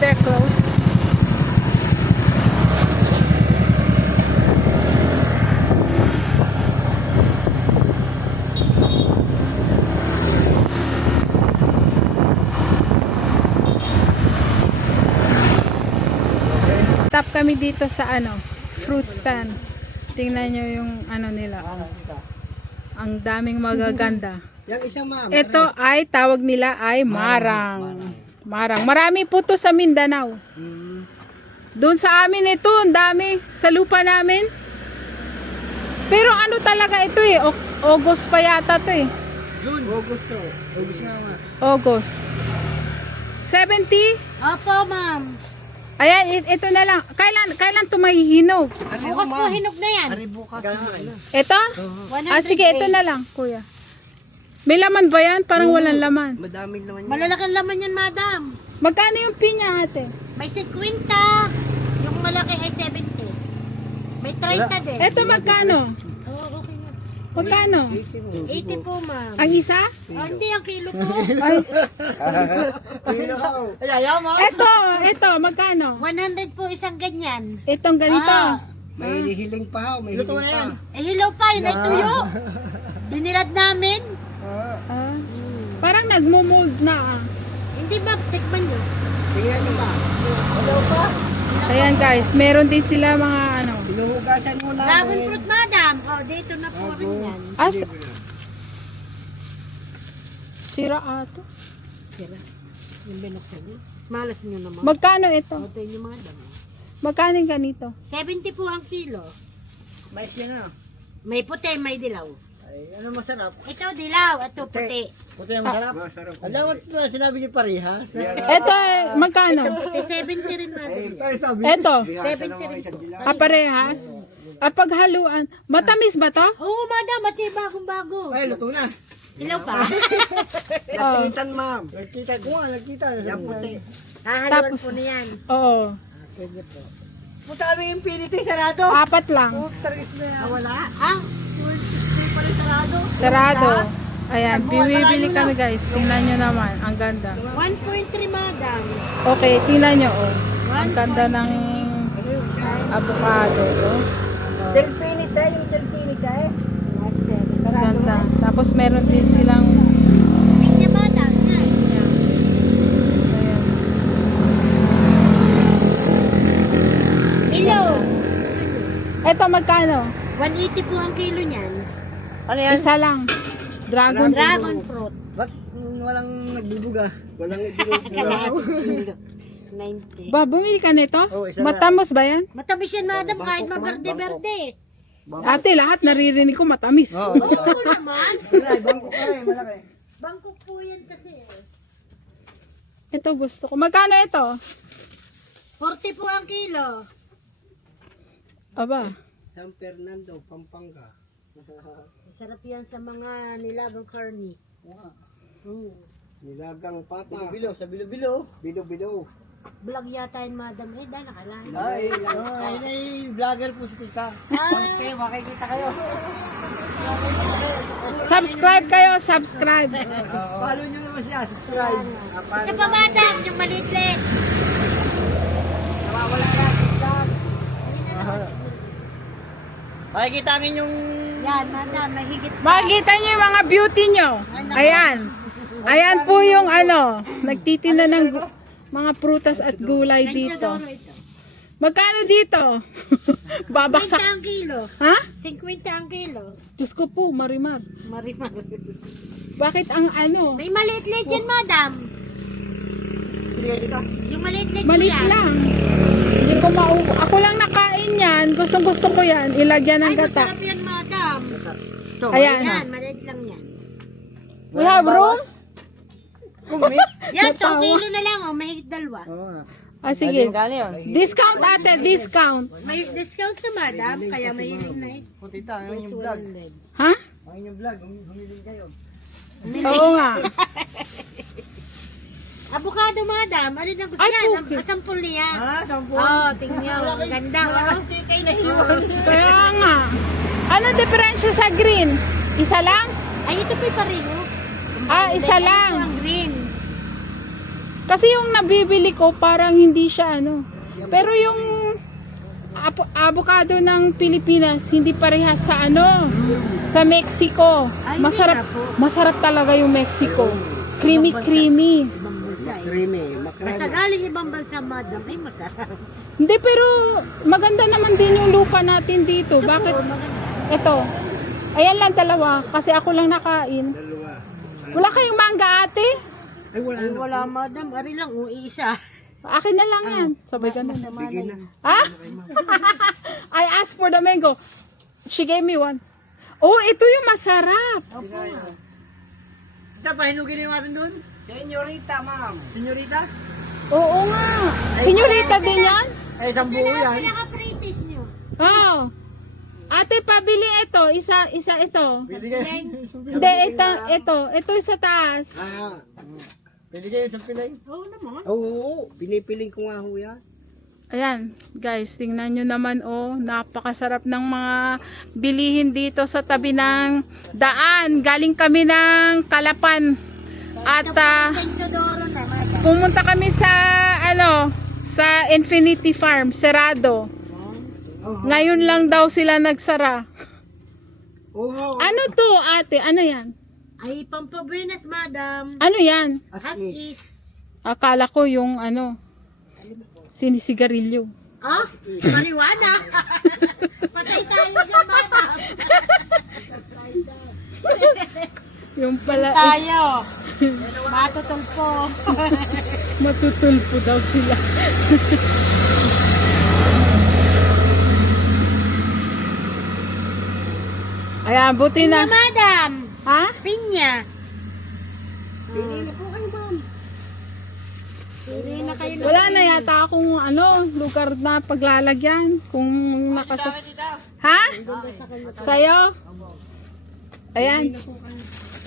they're closed. Tap kami dito sa fruit stand. Tingnan nyo yung nila. Ang daming magaganda. Yang isa, ma'am. Ito ay tawag nila ay marang. Marang. Marami po to sa Mindanao. Doon sa amin ito, ang dami sa lupa namin. Pero ano talaga ito eh, August pa yata to eh. June. August to. August nga, ma'am. August. 70? Opo, ma'am. Ayan, ito na lang. Kailan to may hinog? Bukas po hinog na yan. Ari bukas. Ito? Sige, ito na lang, kuya. May laman ba yan? Parang walang laman. Madaming naman yun. Malalaking laman yan, madam. Magkano yung pinya, ate? May 50. Yung malaki ay 70. May 30 din. Ito magkano? Oo, okay na. Magkano? 80 po, ma'am. Ang isa? Hindi, ang kilo po. Ay, Ay, ayaw, ma'am. ito, magkano? 100 po isang ganyan. Itong ganito. May hiling pa, ho. May hiling pa. Eh, hilaw pa, yun ay tuyo. Binilad namin. Ah, parang nagmo-mold na. Hindi ba, tikman nyo. Tingnan niyo, ma'am. Ayaw pa. Ayan guys, meron din sila mga Hinuhugasan mo namin. Dragon fruit, madam. Oh, dito na po rin yan. Sira ato. Tira. Yung binuksan nyo. Malas nyo naman. Magkano ito? Ito yung mga dami. Magkano yung ganito? 70 po ang kilo. Mais yan na. May puti, may dilaw. Ay, ano masarap? Ito dilaw, ito puti. Puti ang masarap. Alam mo, sinabi niyo parehas. Ito, magkano? Puti 70 rin natin. Ay, sabi. Ito, 70 rin po. parehas. Paghaluan, matamis ba to? Oo, madam, at yung bagong-bago. Ay, luto na. Dilaw pa. Nagkitan, ma'am. Nagkita ko nga, nagkita. Yan puti. Hahaluan Tapos- po niyan. Oo, Pwede po. Puta kami yung piniti, sarado. apat lang. Taris na yan. Wala. Ah, Hindi pala sarado. Sarado. Ayan, bibili kami guys. Tingnan nyo naman, ang ganda. 1.3 madam. Okay, tingnan nyo. Oh. Ang ganda ng avocado. Oh. Delpinita, yung delpinita eh. Ang ganda. Tapos meron din silang Pinya madam. Yan. ayan. Hello. Ito magkano? 180 po ang kilo niyan. Ano yan? Isa lang. Dragon. Dragon fruit. Ba't walang nagbubuga? Walang nagbubuga. Kalahating kilo. 90. Ba, bumili ka nito? Oo, isa lang. Matamis ba yan? Matamis yan madam kahit maberde-berde. Ate, lahat naririnig ko matamis. Oo. Oo naman. Malaki, bangko ka eh, malaki. Bangkok po yan kasi. Ito gusto ko. Magkano ito? 40 po ang kilo. Aba. San Fernando, Pampanga. Masarap yan sa mga nilagang karni. Nilagang pata. Bilo-bilo, sa bilo-bilo. Bilo-bilo. Vlog yata yun madam. Eh, dahil nakalain. Ay, ay, vlogger po si Tita. Kayo, makikita kayo. Subscribe kayo, subscribe. Follow nyo naman siya, subscribe. Isa pa madam, yung maliit-liit. Nawawala natin sa... Makikita namin yung... Yan madam, mahigit pa. Makikita nyo yung mga beauty nyo. Ayan. Ayan po yung nagtitinda ng mga prutas at gulay dito. Magkano dito? 50 Babaksak. ang kilo. Ha? 50 ang kilo. Diyos ko po, Marimar. Marimar. Bakit ang May maliit-liit yan madam. Yung maliit-liit Maliit yan. lang. Hindi ko ako lang nakain yan. Gustong gusto ko yan. Ilagyan ng Ay, gata. masarap yan madam. Ayan. Yan, maliit lang yan. We have room? Yan, 2 Natawa. kilo na lang, oh, mahigit dalawa. Ah, sige. Discount ate, discount. May discount sa madam, kaya may hiling na ito. Tita, ang inyong vlog. Ha? Ang inyong vlog, humiling kayo. Oo nga. Avocado madam, ano na gusto Ay, yan? puki. Ang sampul niya. Ha? Sampun? Oh, tingnan, ang ganda, oh. Kay nahiwan. Kaya nga. Ano diferensya sa green? Isa lang? Ay, ito po'y pareho. Ah, isa Ito lang. ang green. Kasi yung nabibili ko parang hindi siya ano. Pero yung avocado ng Pilipinas hindi parehas sa ano, sa Mexico. Ay, Masarap, hindi na po. masarap talaga yung Mexico. Creamy creamy. Ibang bansa eh. Creamy, Basta makrami. galing ibang bansa, madam, ay masarap. Hindi, pero maganda naman din yung lupa natin dito. Bakit? Oo, maganda. Ito. Ayan lang dalawa kasi ako lang nakain. Wala kayong mangga, ate? Ay, wala Ay, na. wala, madam. Ari lang, isa. Akin na lang yan. Sabay ka na. Masama na Bigay yun. na. Ha? I asked for the mango. She gave me one. Oh, ito yung masarap. Isa pa, hinugin yung natin doon? Senyorita, ma'am. Senyorita? Oo nga. Senyorita din yan? Ay, isang buo yan. Pinaka-pretties niyo. Oh. Ate, pabili ito. Isa ito. Pwede kayo. Hindi, ito sa taas. Ah, pwede kayo sa piling? Oo naman. Oo, pinipiling ko nga ho yan. Ayan, guys, tingnan nyo naman, oh, napakasarap ng mga bilihin dito sa tabi ng daan. Galing kami ng Kalapan. At Sensodoro na, madam. pumunta kami sa, sa Infinity Farm, Cerrado. Ngayon lang daw sila nagsara. Oo. Ano to, ate? Ano yan? Ay, pampabuenas, madam. Ano yan? As is. Akala ko yung, sinisigarilyo. Ah, marijuana. Patay tayo dyan, madam. Yung pala, Tayo. Matutulpo. matutulpo daw sila. Ayan, buti Pinya, na. madam. Ha? Pinya. Pili na po kayo, ma'am. Pili na kayo. Wala na yata akong lugar na paglalagyan. Kung Ha? Sa'yo? Ayan.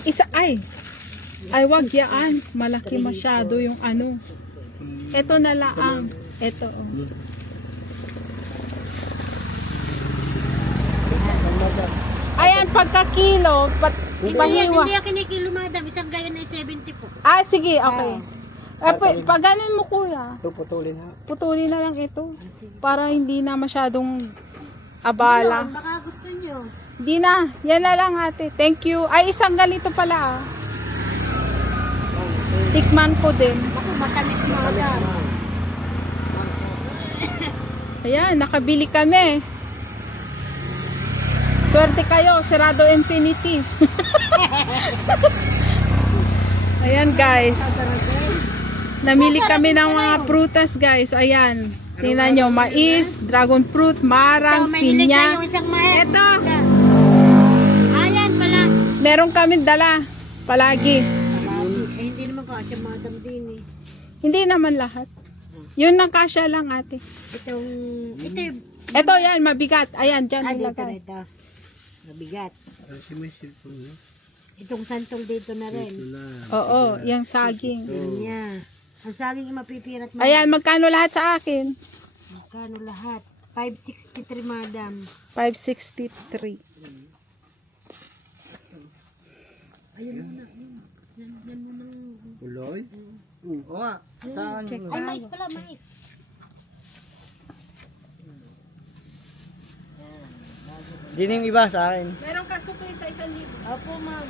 Isa, ay, wag yaan. Malaki masyado yung ano. Ito na lang. Ito, oh. Ayan, pagka-kilo, pahiwa. Hindi yan kinikilo, madam. Isang gaya na 70 po. Ah, sige, okay. Pag ganin mo, kuya, Ito, putulin ha. putulin na lang ito. Para hindi na masyadong abala. Baka gusto nyo. Hindi na. Yan na lang, ate. Thank you. Ay, isang ganito pala, ah. Tikman ko din. Ako, matamis, madam. Ayan, nakabili kami. Swerte kayo, Cerrado Infinity. Ayan, guys. Namili kami ng mga prutas, guys. Ayan. Tingnan nyo, mais, dragon fruit, marang, Mahilig pinya. kayo isang mahal. Ito. Ayan pala. Meron kami dala. Palagi. Eh, hindi naman kasi madam din eh. Hindi naman lahat. Yun na kasya lang, ate. Ito yung... Ito, yan, mabigat. Ayan, dyan Ah, dito nilagay. ito. Mabigat. Kasi may cellphone na. Itong santol dito na rin. Oo, yung saging. Yan. Ang saging yung mapipirat mo. Ayan, magkano lahat sa akin? Magkano lahat? 563, madam. 563. Ayun muna. Yan muna. Uloy? Oo nga. Saan? Ay, mais pala, mais. Di na yung iba sa akin. Meron ka sukli sa 1,000. Opo, ma'am.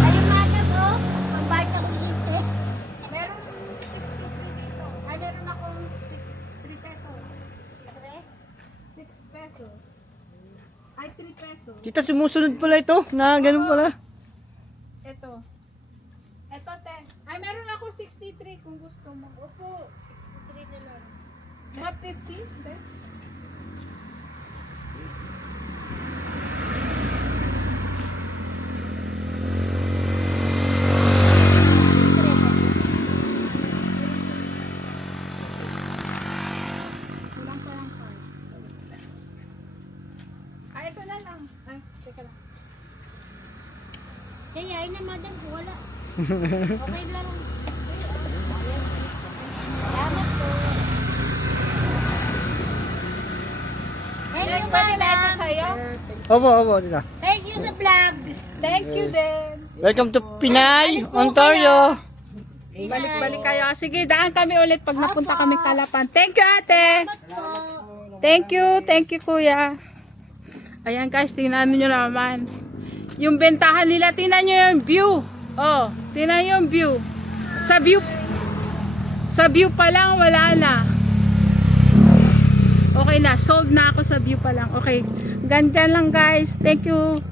Ayun, madam, oh. Pambayad ako dito. Meron 63 dito. Ay, meron akong 3 pesos. 6 pesos. Ay, 3 pesos. Tita, sumusunod pala ito. Na ganun pala. Ito. Ito, te. Ay, meron ako 63 kung gusto mo. Opo. 63 na lang. Mga 50, te. Kulang pa lang card. Ay, ito na lang. Ay, teka lang. Kaya, ay na, madam, wala. Okay lang. Salamat po. Thank you, Pwede na ito madam. sa'yo? Opo, tita. Thank you sa vlog. Thank you din. Welcome to Pinay, Ontario. Balik-balik kayo. Sige, daan kami ulit pag napunta kami Kalapan. Thank you, ate. Thank you, kuya. Ayan guys, tingnan nyo naman. Yung bentahan nila, tingnan nyo yung view. Oh, tingnan nyo yung view. Sa view pa lang, wala na. Okay na, sold na ako sa view pa lang. Okay, ganda lang guys. Thank you.